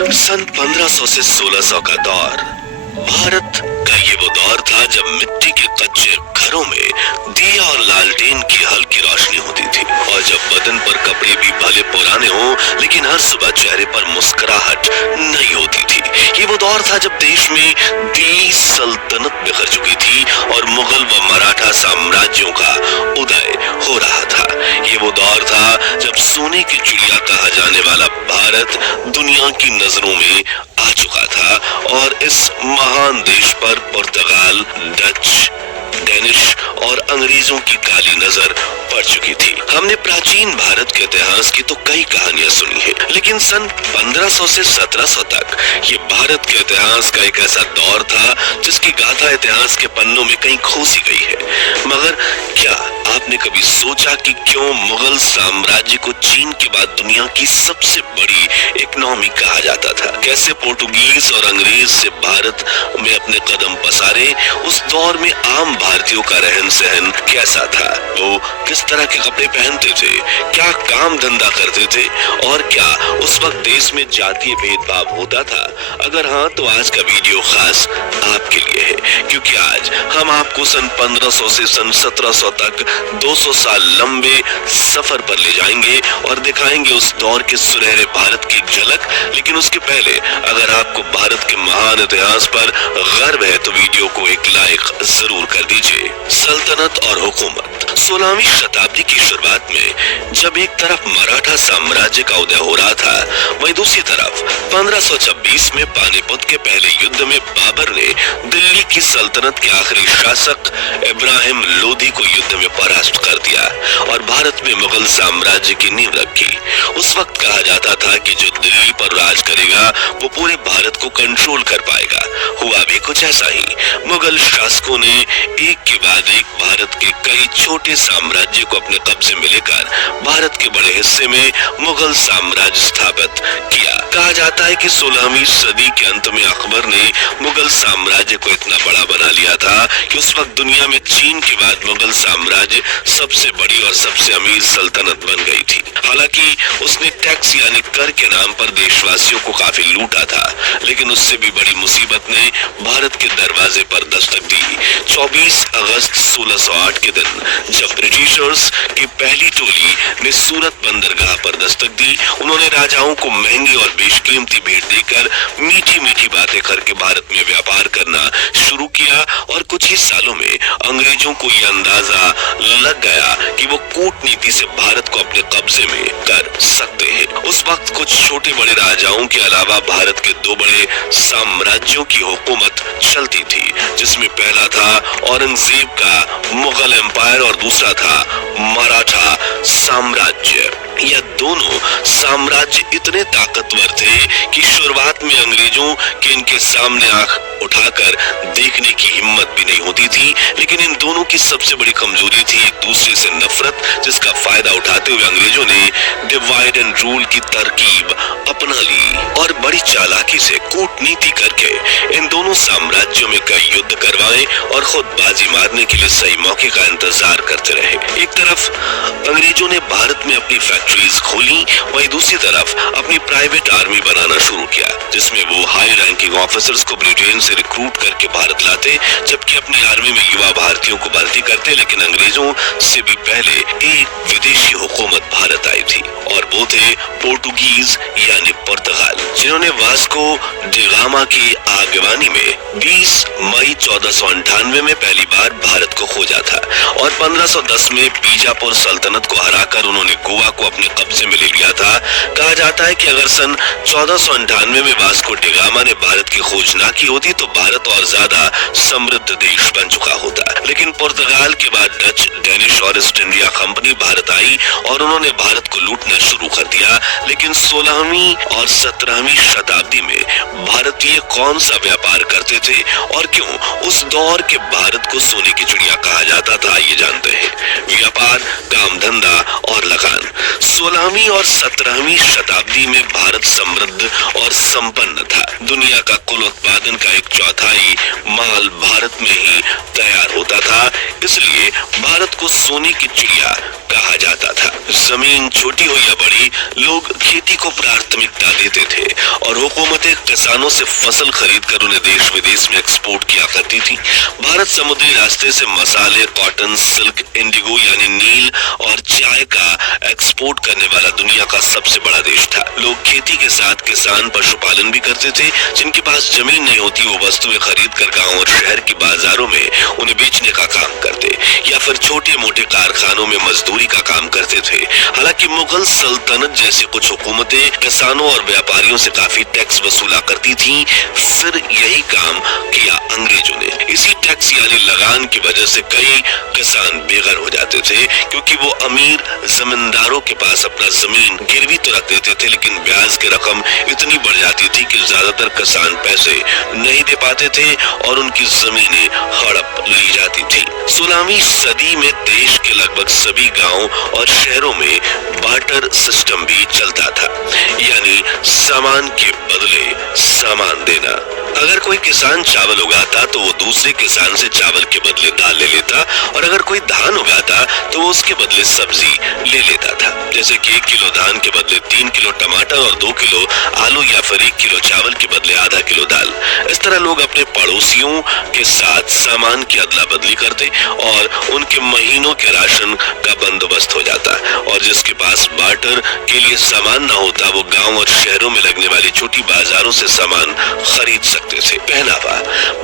सन 1500 से 1600 का दौर भारत का ये वो दौर था जब मिट्टी के कच्चे घरों में दिया और लालटेन की हल्की रोशनी होती थी और जब बदन पर कपड़े भी भले पुराने हों लेकिन हर सुबह चेहरे पर मुस्कुराहट नहीं होती थी। ये वो दौर था जब देश में दिल्ली सल्तनत बिखर चुकी थी और मुगल व मराठा साम्राज्यों का उदय हो रहा था। ये वो दौर था जब सोने की चिड़िया कहा जाने वाला भारत दुनिया की नजरों में आ चुका था और इस महान देश पर पुर्तगाल, डच, डेनिश और अंग्रेजों की काली नजर पड़ चुकी थी। हमने प्राचीन भारत के इतिहास की तो कई कहानियां सुनी है, लेकिन सन 1500 से 1700 तक ये भारत के इतिहास का एक ऐसा दौर था जिसकी गाथा इतिहास के पन्नों में कहीं खोसी गई है। मगर क्या आपने कभी सोचा कि क्यों मुगल साम्राज्य को चीन के बाद दुनिया की सबसे बड़ी इकोनॉमी कहा जाता था? कैसे पोर्टुगीज और अंग्रेज से भारत में अपने कदम पसारे? उस दौर में आम भारतीयों का रहन सहन कैसा था? वो किस तरह के कपड़े पहनते थे? क्या काम धंधा करते थे? और क्या उस वक्त देश में जातीय भेदभाव होता था? अगर हाँ तो आज का वीडियो खास आपके लिए है, क्योंकि आज हम आपको सन 1500 से सन 1700 तक 200 साल लंबे सफर पर ले जाएंगे और दिखाएंगे उस दौर के सुनहरे भारत की झलक। लेकिन उसके पहले अगर आपको भारत के महान इतिहास पर गर्व है तो वीडियो को एक लाइक जरूर कर दीजिए। सल्तनत और हुकूमत। 16वीं शताब्दी की शुरुआत में जब एक तरफ मराठा साम्राज्य का उदय हो रहा था, वहीं दूसरी तरफ 1526 में पानीपत के पहले युद्ध में बाबर ने दिल्ली की सल्तनत के आखिरी शासक इब्राहिम लोधी को युद्ध में परास्त कर दिया और भारत में मुगल साम्राज्य की नींव रखी। उस वक्त कहा जाता था कि जो दिल्ली पर राज करेगा वो पूरे भारत को कंट्रोल कर पाएगा। हुआ भी कुछ ऐसा ही। मुगल शासकों ने एक के बाद एक भारत के कई छोटे साम्राज्य को अपने कब्जे में लेकर भारत के बड़े हिस्से में मुगल साम्राज्य स्थापित किया। कहा जाता है कि 16वीं सदी के अंत में अकबर ने मुगल साम्राज्य को इतना बड़ा बना लिया था कि उस वक्त दुनिया में चीन के बाद मुगल साम्राज्य सबसे बड़ी और सबसे अमीर सल्तनत बन गई थी। हालांकि उसने टैक्स यानी कर के नाम पर देशवासियों को काफी लूटा था, लेकिन उससे भी बड़ी मुसीबत ने भारत के दरवाजे पर दस्तक दी। 24 अगस्त 1608 के दिन जब ब्रिटिशर्स की पहली टोली ने सूरत बंदरगाह पर दस्तक दी, उन्होंने राजाओं को महंगी और बेशकीमती भेंट देकर मीठी मीठी बातें करके भारत में व्यापार करना शुरू किया और कुछ ही सालों में अंग्रेजों को यह अंदाजा लग गया कि वो कूटनीति से भारत को अपने कब्जे में कर सकते हैं। उस वक्त कुछ छोटे बड़े राजाओं के अलावा भारत के दो बड़े साम्राज्यों की हुकूमत चलती थी, जिसमें पहला था औरंगजेब का मुगल एम्पायर और दूसरा था मराठा साम्राज्य। यह दोनों साम्राज्य इतने ताकतवर थे कि शुरुआत में अंग्रेजों के इनके सामने आंख उठाकर देखने की हिम्मत भी नहीं होती थी, लेकिन इन दोनों की सबसे बड़ी कमजोरी थी एक दूसरे से नफरत, जिसका फायदा उठाते हुए अंग्रेजों ने डिवाइड एंड रूल की तरकीब अपना ली और बड़ी चालाकी से कूटनीति करके इन दोनों साम्राज्यों में कई युद्ध करवाए और खुद बाजी मारने के लिए सही मौके का इंतजार करते रहे। एक तरफ अंग्रेजों ने भारत में अपनी फैक्ट्रीज खोली, वहीं दूसरी तरफ अपनी प्राइवेट आर्मी बनाना शुरू किया, जिसमें वो हाई रैंकिंग ऑफिसर्स को ब्रिटेन से रिक्रूट करके भारत लाते, जबकि अपनी आर्मी में युवा भारतीयों को भर्ती करते। लेकिन अंग्रेजों से भी पहले एक विदेशी हुकूमत भारत आई थी और वो थे पोर्टुगीज यानी पुर्तगाल, जिन्होंने वास्को डी गामा की आगवानी में 20 मई 1498 में पहली बार भारत को खोजा था और 1510 में बीजापुर सल्तनत को हराकर उन्होंने गोवा को अपने कब्जे में ले लिया था। कहा जाता है कि अगर सन 1498 में वास्को डी गामा ने भारत की खोज ना की होती तो भारत और ज्यादा समृद्ध देश बन चुका होता। लेकिन पुर्तगाल के बाद डच, डेनिश और ईस्ट इंडिया कंपनी भारत आई और उन्होंने भारत को लूटना शुरू कर दिया। लेकिन 16वीं और 17वीं शताब्दी में भारतीय कौन सा व्यापार करते थे और क्यों उस दौर के भारत को सोने की चिड़िया कहा जाता था, ये जानते हैं। व्यापार, काम धंधा और लगान। 16वीं और 17वीं शताब्दी में भारत समृद्ध और संपन्न था। दुनिया का कुल उत्पादन का 1/4 माल भारत में ही तैयार होता था, इसलिए भारत को सोने की चिड़िया कहा जाता था। जमीन छोटी हो या बड़ी, लोग खेती को प्राथमिकता देते थे और हुकूमतें किसानों से फसल खरीद कर उन्हें देश विदेश में एक्सपोर्ट किया करती थी। भारत समुद्री रास्ते से मसाले, कॉटन, सिल्क, इंडिगो यानी नील और चाय का एक्सपोर्ट करने वाला दुनिया का सबसे बड़ा देश था। लोग खेती के साथ किसान पशुपालन भी करते थे। जिनके पास जमीन नहीं होती वो वस्तुएं खरीद कर गाँव और शहर के बाजारों में उन्हें बेचने का काम करते या फिर छोटे मोटे कारखानों में मजदूरी का काम करते थे। हालांकि मुगल सल्तनत जैसी कुछ हुकूमतें किसानों और व्यापारियों से काफी टैक्स वसूला करती थीं। फिर यही काम किया अंग्रेजों ने। इसी टैक्स यानी लगान की वजह से कई किसान बेघर हो जाते थे, क्योंकि वो अमीर जमींदारों के पास अपना जमीन गिरवी तो रख देते थे, लेकिन ब्याज की रकम इतनी बढ़ जाती थी कि ज्यादातर किसान पैसे नहीं दे पाते थे और उनकी जमीनें हड़प ली जाती थी। 16वीं सदी में देश के लगभग सभी गांव और शहरों में बार्टर सिस्टम भी चलता था, यानी सामान के बदले सामान देना। अगर कोई किसान चावल उगाता तो वो दूसरे किसान से चावल के बदले दाल ले लेता, और अगर कोई धान उगाता तो वो उसके बदले सब्जी ले लेता था। जैसे कि 1 किलो धान के बदले 3 किलो टमाटर और 2 किलो आलू, या फिर 1 किलो चावल के बदले आधा किलो दाल। इस तरह लोग अपने पड़ोसियों के साथ सामान की अदला बदली करते और उनके महीनों के राशन का बंदोबस्त हो जाता। और जिसके पास बार्टर के लिए सामान न होता वो गाँव और शहरों में लगने वाली छोटी बाजारों से सामान खरीद सकते थे। पहनावा,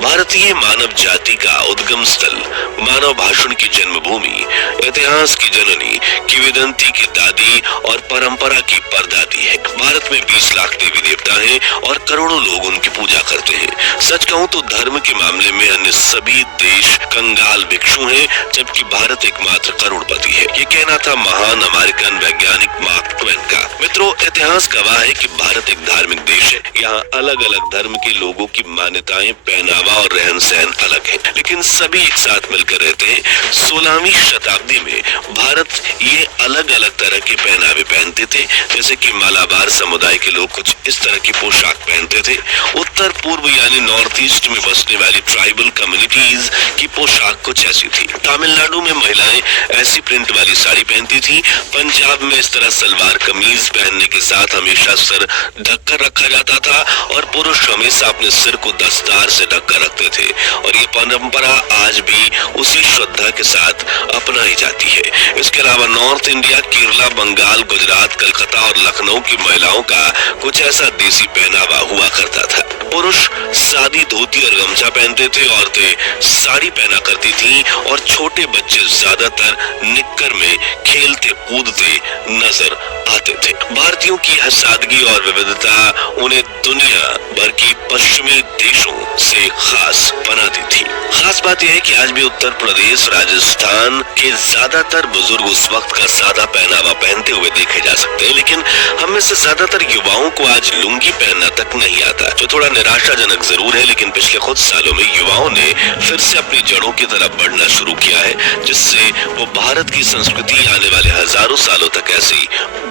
भारतीय मानव जाति का उद्गम स्थल, मानव भाषण की जन्मभूमि, इतिहास की जननी, किंवदंती की दादी और परंपरा की परदादी है। भारत में 20 लाख देवी देवता हैं और करोड़ों लोग उनकी पूजा करते हैं। सच कहूँ तो धर्म के मामले में अन्य सभी देश कंगाल भिक्षु हैं, जबकि भारत एकमात्र करोड़पति है। ये कहना था महान अमेरिकन वैज्ञानिक मार्क ट्वेन का। मित्रों, इतिहास गवाह है कि भारत एक धार्मिक देश है। यहाँ अलग अलग धर्म के लोगों की मान्यताएं, पहनावा और रहन सहन अलग है, लेकिन सभी एक साथ मिलकर रहते हैं। 16वीं शताब्दी में भारत ये अलग अलग तरह के पहनावे पहनते थे। जैसे कि मालाबार समुदाय के लोग कुछ इस तरह की पोशाक पहनते थे। उत्तर पूर्व यानी नॉर्थ ईस्ट में बसने वाली ट्राइबल कम्युनिटीज की पोशाक कुछ ऐसी थी। तमिलनाडु में महिलाएं ऐसी प्रिंट वाली साड़ी पहनती थी। पंजाब में इस तरह सलवार कमीज पहनने के साथ हमेशा सर ढककर रखा जाता था और पुरुष हमेशा अपने सिर को दस्तार से ढककर रखते थे। और ये परंपरा आज भी उसी श्रद्धा के साथ अपनाई जाती है। इसके अलावा नॉर्थ इंडिया, केरला, बंगाल, गुजरात, कलकत्ता और लखनऊ की महिलाओं का कुछ ऐसा देसी पहनावा हुआ करता था। पुरुष सादी धोती और गमछा पहनते थे, औरतें साड़ी पहना करती थीं और छोटे बच्चे ज्यादातर निक्कर में खेलते कूदते नजर आते थे। भारतीयों की यह सादगी और विविधता उन्हें दुनिया भर की पश्चिमी देशों से खास बनाती थी। खास बात यह है कि आज भी उत्तर प्रदेश, राजस्थान के ज्यादातर बुजुर्ग उस वक्त का सादा पहनावा पहनते हुए देखे जा सकते हैं, लेकिन हम में से ज्यादातर युवाओं को आज लुंगी पहनना तक नहीं आता, जो थोड़ा निराशाजनक जरूर है। लेकिन पिछले कुछ सालों में युवाओं ने फिर से अपनी जड़ों की तरफ बढ़ना शुरू किया है, जिससे वो भारत की संस्कृति आने वाले हजारों सालों तक ऐसे ही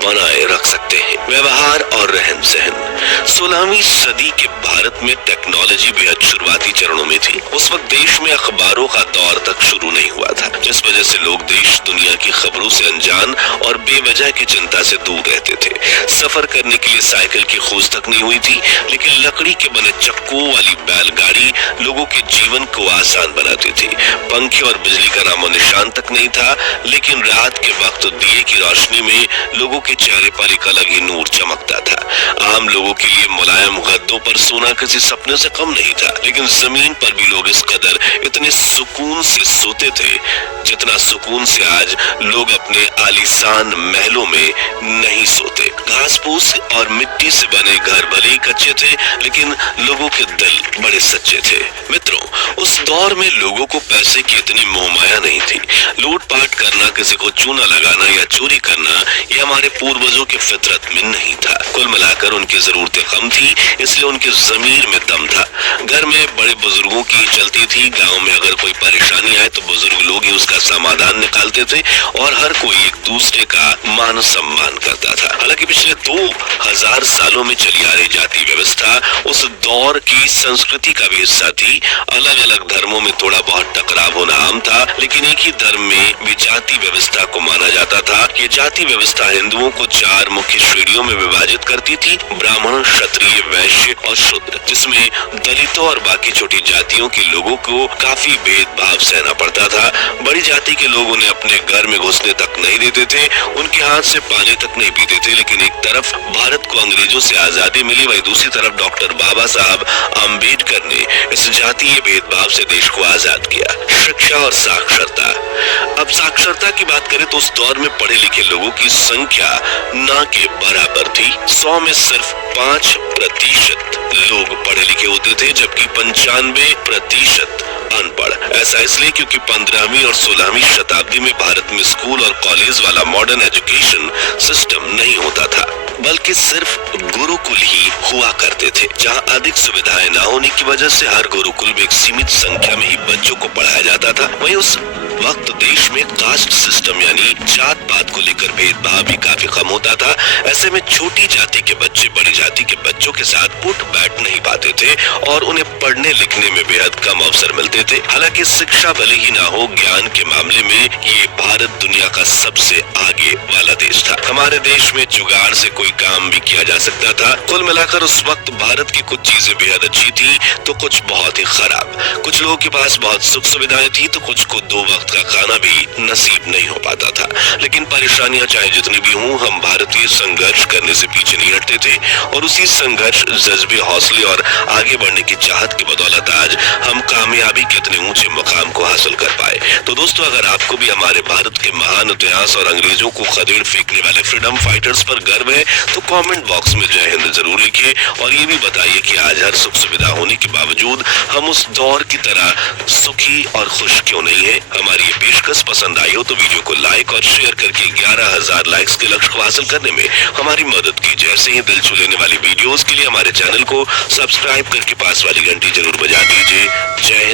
बनाए रख सकते हैं। व्यवहार और रहन सहन, 16वीं सदी के भारत में टेक्नोलॉजी बेहद शुरुआती चरणों में थी। उस वक्त देश में अखबारों का दौर तक शुरू नहीं हुआ था, जिस वजह से लोग देश दुनिया की खबरों से अनजान और बेवजह की चिंता से दूर रहते थे। सफर करने के लिए साइकिल की खोज तक नहीं हुई थी, लेकिन लकड़ी के बने चक्कों वाली बैलगाड़ी लोगों के जीवन को आसान बनाती थी। पंखे और बिजली का नामो निशान तक नहीं था, लेकिन रात के वक्त दिए की रोशनी में लोगों के चेहरे पर एक अलग ही नूर चमकता था। आम लोगों के लिए मुलायम गद्दों पर सोना किसी सपने से कम नहीं था, लेकिन जमीन पर भी लोग इस कदर इतने सुकून से सोते थे जितना सुकून से आज लोग अपने आलीशान महलों में नहीं सोते। घास फूस और मिट्टी से बने घर भले ही कच्चे थे, लेकिन लोगों के दिल बड़े सच्चे थे। मित्रों, उस दौर में लोगों को पैसे की इतनी मोहमाया नहीं थी। लूटपाट करना, किसी को चूना लगाना या चोरी करना, ये हमारे पूर्वजों के फितरत में नहीं था। कुल मिलाकर उनकी जरूरतें कम थी, इसलिए उनके जमीर में दम था। घर में बड़े बुजुर्गों की चलती थी, गाँव गांव में अगर कोई परेशानी आए तो बुजुर्ग लोग ही उसका समाधान निकालते थे और हर कोई एक दूसरे का मान सम्मान करता था। हालांकि पिछले 2000 सालों में चली आ रही जाति व्यवस्था उस दौर की संस्कृति का भी हिस्सा थी। अलग अलग धर्मों में थोड़ा बहुत टकराव होना आम था, लेकिन एक ही धर्म में भी जाति व्यवस्था को माना जाता था। ये जाति व्यवस्था हिंदुओं को 4 मुख्य श्रेणियों में विभाजित करती थी: ब्राह्मण, क्षत्रिय, वैश्य और शूद्र, जिसमें दलितों और बाकी छोटी जातियों के लोगों को काफी भेदभाव सहना पड़ता था। बड़ी जाति के लोग उन्हें अपने घर में घुसने तक नहीं देते थे, उनके हाथ से पानी तक नहीं पीते थे। लेकिन एक तरफ भारत को अंग्रेजों से आजादी मिली, वहीं दूसरी तरफ डॉक्टर बाबा साहब अम्बेडकर ने इस जातीय भेदभाव से देश को आजाद किया। शिक्षा और साक्षरता। अब साक्षरता की बात करें तो उस दौर में पढ़े लिखे लोगों की संख्या ना के बराबर थी। 100 में सिर्फ 5% लोग पढ़े लिखे होते थे, जबकि 95% अनपढ़। ऐसा इसलिए क्योंकि 15वीं और 16वीं शताब्दी में भारत में स्कूल और कॉलेज वाला मॉडर्न एजुकेशन सिस्टम नहीं होता था, बल्कि सिर्फ गुरुकुल ही हुआ करते थे, जहां अधिक सुविधाएं न होने की वजह से हर गुरुकुल में एक सीमित संख्या में ही बच्चों को पढ़ाया जाता था। वहीं उस वक्त देश में कास्ट सिस्टम यानी जात पात को लेकर भेदभाव भी काफी कम होता था। ऐसे में छोटी जाति के बच्चे बड़ी जाति के बच्चों के साथ उठ बैठ नहीं पाते थे और उन्हें पढ़ने लिखने में बेहद कम अवसर मिलते थे। हालांकि शिक्षा भले ही ना हो, ज्ञान के मामले में ये भारत दुनिया का सबसे आगे वाला देश था। हमारे देश में जुगाड़ से कोई काम भी किया जा सकता था। कुल मिलाकर उस वक्त भारत की कुछ चीजें बेहद अच्छी थी तो कुछ बहुत ही खराब। कुछ लोगों के पास बहुत सुख सुविधाएं थी तो कुछ को 2 वक्त का खाना भी नसीब नहीं हो पाता था। लेकिन परेशानियां चाहे जितनी भी हों, हम भारतीय संघर्ष करने से पीछे नहीं हटते थे और उसी संघर्ष, जज्बे, हौसले और आगे बढ़ने की चाहत की बदौलत आज हम कामयाबी के इतने ऊंचे मुकाम को हासिल कर पाए। तो दोस्तों, अगर आपको भी हमारे भारत के महान इतिहास और अंग्रेजों को खदेड़ फेंकने वाले फ्रीडम फाइटर्स पर गर्व है तो कमेंट बॉक्स में जय हिंद जरूर लिखिए और ये भी बताइए कि आज हर सुख सुविधा होने के बावजूद हम उस दौर की तरह सुखी और खुश क्यों नहीं है। हमारी ये पेशकश पसंद आई हो तो वीडियो को लाइक और शेयर करके 11,000 लाइक्स के लक्ष्य को हासिल करने में हमारी मदद कीजिए। ऐसे ही दिल छू लेने वाली वीडियोस के लिए हमारे चैनल को सब्सक्राइब करके पास वाली घंटी जरूर बजा दीजिए। जय